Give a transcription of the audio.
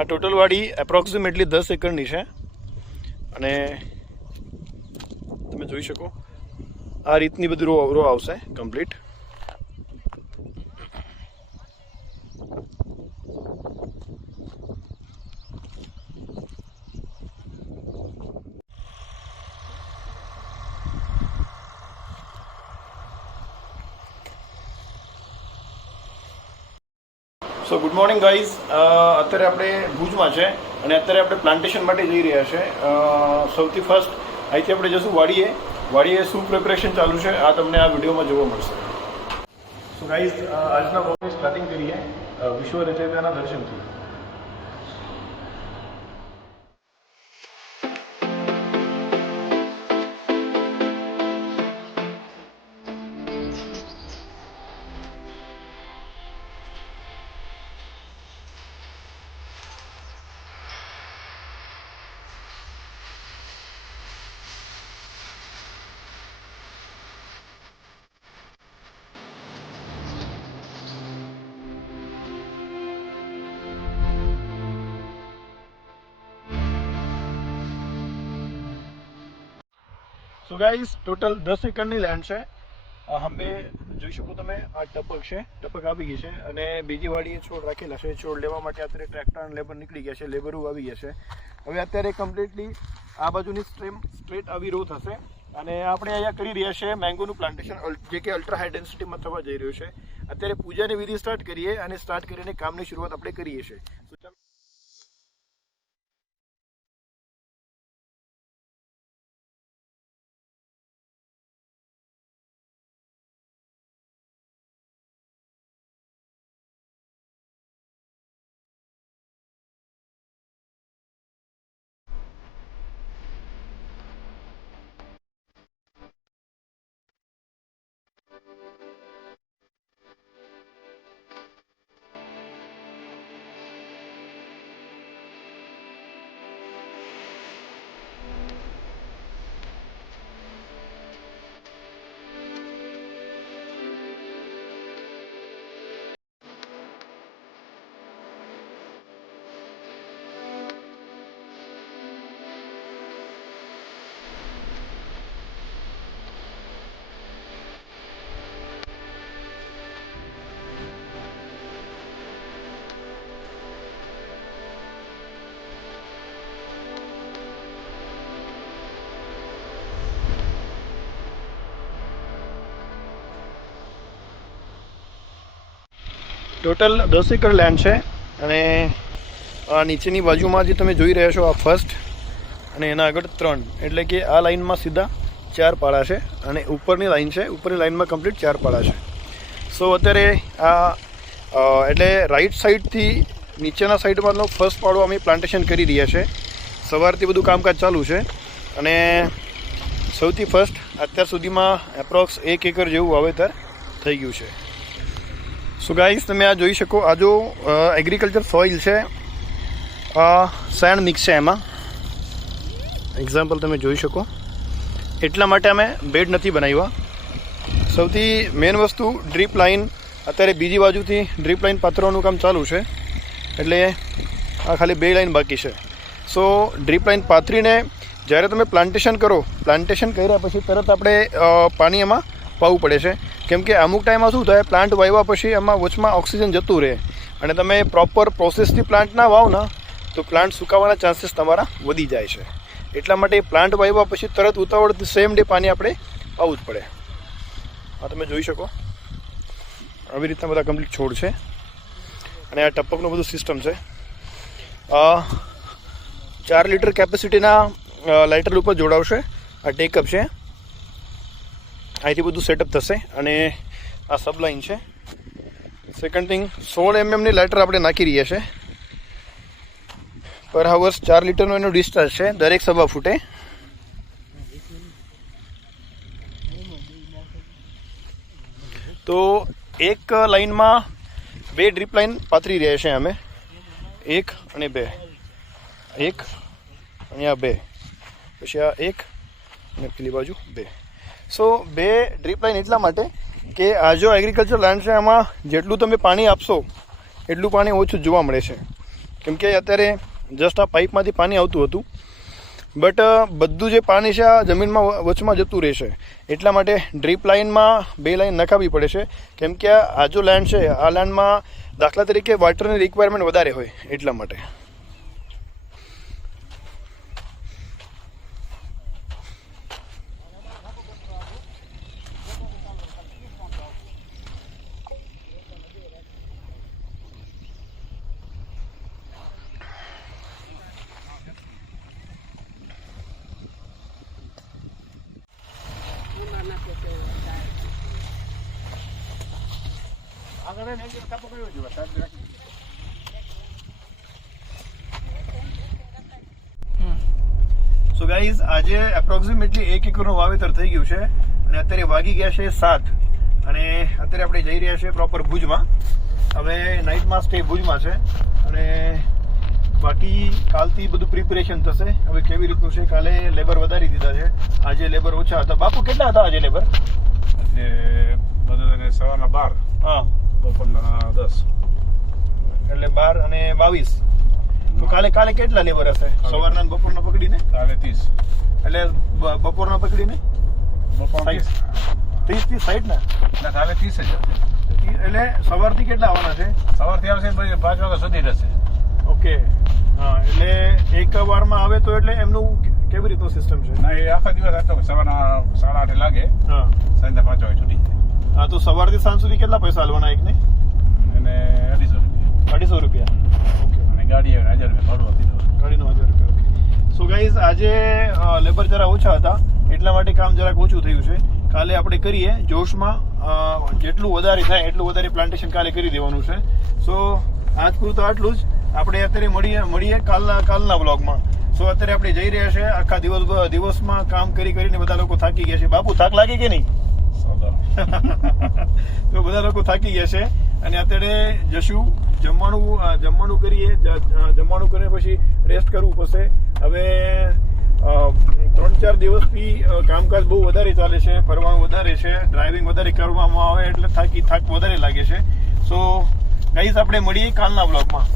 આ ટોટલ વાડી એપ્રોક્સિમેટલી 10 એકરની છે અને તમે જોઈ શકો આ રીતની બધી રો આવશે કમ્પ્લીટ. સો ગુડ મોર્નિંગ ગાઈઝ. અત્યારે આપણે ભુજમાં છે અને અત્યારે આપણે પ્લાન્ટેશન માટે જઈ રહ્યા છે. સૌથી ફર્સ્ટ અહીંથી આપણે જઈશું વાડીએ શું પ્રિપરેશન ચાલુ છે આ તમને આ વિડીયોમાં જોવા મળશે. સો ગાઈઝ આજના બ્લોગની સ્ટાર્ટિંગ કરીએ વિશ્વ રચયિતાના દર્શનથી. સો ગાઈઝ ટોટલ 10 એકરની લેન્ડ છે. અમે જોઈ શકો તમે આ ટપક આવી ગઈ છે અને બીજી વાડીએ છોડ રાખેલા છે. છોડ લેવા માટે અત્યારે ટ્રેક્ટર અને લેબર નીકળી ગયા છે, લેબરો આવી ગયા છે. હવે અત્યારે કમ્પ્લીટલી આ બાજુની સ્ટ્રેટ આવી રો થશે અને આપણે અહીંયા કરી રહ્યા છે મેંગોનું પ્લાન્ટેશન, જે કે અલ્ટ્રા હાઈ ડેન્સિટીમાં થવા જઈ રહ્યું છે. અત્યારે પૂજાની વિધિ સ્ટાર્ટ કરીએ અને સ્ટાર્ટ કરીને કામની શરૂઆત આપણે કરીએ છીએ. ટોટલ 10 એકર લેન્ડ છે અને આ નીચેની બાજુમાં જે તમે જોઈ રહ્યા છો આ ફર્સ્ટ અને એના આગળ 3, એટલે કે આ લાઇનમાં સીધા 4 પાળા છે અને ઉપરની લાઇન છે, ઉપરની લાઇનમાં કમ્પ્લીટ 4 પાળા છે. સો અત્યારે આ એટલે રાઈટ સાઈડથી નીચેના સાઈડમાંનો ફર્સ્ટ પાળો અમે પ્લાન્ટેશન કરી રહ્યા છે. સવારથી બધું કામકાજ ચાલુ છે અને સૌથી ફર્સ્ટ અત્યાર સુધીમાં એપ્રોક્સ 1 એકર જેવું વાવેતર થઈ ગયું છે. સો ગાઈઝ તમે આ જોઈ શકો, આ જો એગ્રીકલ્ચર સોઇલ છે, સેન્ડ મિક્સ છે એમાં, એક્ઝામ્પલ તમે જોઈ શકો. એટલા માટે અમે બેડ નથી બનાવ્યા. સૌથી મેઇન વસ્તુ ડ્રીપ લાઇન, અત્યારે બીજી બાજુથી ડ્રીપ લાઇન પાથરવાનું કામ ચાલુ છે, એટલે આ ખાલી 2 લાઇન બાકી છે. સો ડ્રીપ લાઇન પાથરીને જ્યારે તમે પ્લાન્ટેશન કરો, પ્લાન્ટેશન કર્યા પછી તરત આપણે પાણી એમાં પાવું પડે છે, કેમ કે અમુક ટાઈમમાં શું થાય, પ્લાન્ટ વાવ્યા પછી એમાં વચમાં ઓક્સિજન જતું રહે અને તમે પ્રોપર પ્રોસેસથી પ્લાન્ટ ના વાવ ને તો પ્લાન્ટ સુકાવાના ચાન્સીસ તમારા વધી જાય છે. એટલા માટે પ્લાન્ટ વાવ્યા પછી તરત ઉતાવળ સેમ ડે પાણી આપણે પાવું જ પડે. આ તમે જોઈ શકો આવી રીતના બધા કમ્પ્લીટ છોડ છે અને આ ટપકનું બધું સિસ્ટમ છે. 4 લીટર કેપેસિટીના લાઇટર ઉપર જોડાવશે. આ ટેકઅપ છે, અહીંથી બધું સેટઅપ થશે અને આ સબલાઇન છે. સેકન્ડ થિંગ 16 mmની લાઇટર આપણે નાખી રહ્યા છે. પર હાવર્સ 4 લીટરનો એનો ડિસ્ચાર્જ છે દરેક 1.25 ફૂટે. તો એક લાઇનમાં 2 ડ્રીપ લાઇન પાથરી રહ્યા છે અમે, 1 અને 2, 1 અને આ 2, પછી આ 1 અને પેલી બાજુ 2. સો 2 ડ્રીપ લાઇન એટલા માટે કે આ જો એગ્રીકલ્ચર લેન્ડ છે એમાં જેટલું તમે પાણી આપશો એટલું પાણી ઓછું જોવા મળે છે, કેમ કે અત્યારે જસ્ટ આ પાઇપમાંથી પાણી આવતું હતું, બટ બધું જે પાણી છે આ જમીનમાં વચમાં જતું રહેશે. એટલા માટે ડ્રીપ લાઇનમાં 2 લાઇન નખાવવી પડે છે, કેમ કે આ જો લેન્ડ છે આ લેન્ડમાં દાખલા તરીકે વોટરની રિક્વાયરમેન્ટ વધારે હોય એટલા માટે. સો ગાઈઝ આજે એપ્રોક્સિમેટલી 1 એકરનું વાવેતર થઈ ગયું છે અને અત્યારે વાગી ગયા છે 7 અને અત્યારે આપણે જઈ રહ્યા છીએ પ્રોપર ભુજમાં. હવે નાઇટમાં સ્ટે ભુજમાં છે અને બાકી કાલથી બધું પ્રિપેરેશન થશે. હવે કેવી રીતનું છે, કાલે લેબર વધારી દીધા છે, આજે લેબર ઓછા હતા. બાપુ કેટલા હતા આજે લેબર? સવારના 12, હા, બપોરના 10, એટલે 12 અને 22. તો કાલે કેટલા લેબર હશે? સવારના અને બપોરના પકડીને કાલે 30, એટલે બપોરના પકડીને બપોર 30 થી 60 ના કાલે 30 જ હશે. એટલે સવારથી કેટલા આવવાના છે? સવારથી આવશે 5 વાગ્યા સુધી રહેશે. ઓકે, હા, એટલે એક વારમાં આવે તો એટલે એમનું કેવી રીતનું સિસ્ટમ છે? ના એ આખા દિવસ હતો, સવારના 8:30 લાગે, હા, સાંજના 5 વાગે છૂટી જાય. હા, તો સવારથી સાંજ સુધી કેટલા પૈસા હાલવાના એકને? અને 250 રૂપિયા. 250 રૂપિયા. ઓકે, અને ગાડી આવે 1000 રૂપિયા ભાડું આપી દો. ગાડીનો 1000 રૂપિયા. ઓકે, સો ગાઈઝ આજે લેબર જરા ઓછા હતા એટલા માટે કામ જરાક ઓછું થયું છે. કાલે આપણે કરીએ જોશમાં, જેટલું વધારે થાય એટલું વધારે પ્લાન્ટેશન કાલે કરી દેવાનું છે. સો આજ પૂરતું આટલું જ. આપણે અત્યારે મળીએ કાલના બ્લોગમાં. સો અત્યારે આપણે જઈ રહ્યા છે. આખા દિવસમાં કામ કરીને બધા લોકો થાકી ગયા છે. બાપુ થાક લાગે કે નહીં? તો બધા લોકો થાકી ગયા છે અને અત્યારે જશું જમવાનું કરીએ. જમવાનું કરીને પછી રેસ્ટ કરવું પડશે. હવે 3-4 દિવસથી કામકાજ બહુ વધારે ચાલે છે, ફરવાનું વધારે છે, ડ્રાઇવિંગ વધારે કરવામાં આવે એટલે થાક વધારે લાગે છે. સો ગાઈઝ આપણે મળીએ કાલના બ્લોગમાં.